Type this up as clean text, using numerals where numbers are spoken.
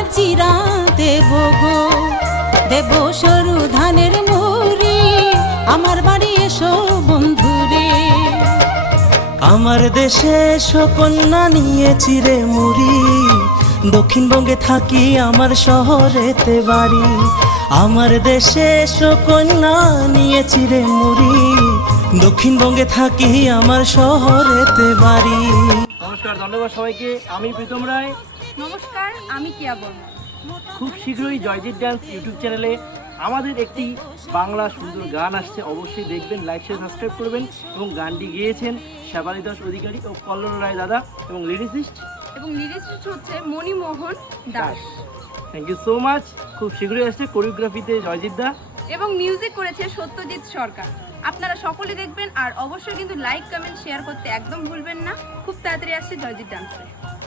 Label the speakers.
Speaker 1: চিরা দেব গো, দেব সরু ধানের মুড়ি, আমার বাড়ি এসো বন্ধুরে।
Speaker 2: আমার দেশে এসো কন্যা নিয়ে চিরে মুড়ি, দক্ষিণবঙ্গে থাকি আমার শহরেতে বাড়ি। আমার দেশে এসো কন্যা নিয়ে চিরে মুড়ি, দক্ষিণবঙ্গে থাকি আমার শহরেতে বাড়ি।
Speaker 3: নমস্কার, ধন্যবাদ সবাইকে। আমি প্রীতম রায়।
Speaker 4: নমস্কার, আমি কিয়া বর্মন।
Speaker 3: খুব শীঘ্রই জয়জিৎ ডান্স ইউটিউব চ্যানেলে আমাদের একটি বাংলা সুন্দর গান আসছে, অবশ্যই দেখবেন, লাইক শেয়ার সাবস্ক্রাইব করবেন। এবং গানটি গেয়েছেন শেফালী দাস অধিকারী ও কল্লোল রায় দাদা, এবং লিরিসিস্ট
Speaker 4: হচ্ছে Manimohan Das.
Speaker 3: Thank you so much. খুব শীঘ্রই আসছে কোরিওগ্রাফিতে জয়জিৎ দা,
Speaker 4: এবং মিউজিক করেছে সত্যজিৎ সরকার। আপনারা সকলে দেখবেন, আর অবশ্যই কিন্তু লাইক কমেন্ট শেয়ার করতে একদম ভুলবেন না। খুব তাড়াতাড়ি আসছে জয়জিৎ ডান্সে।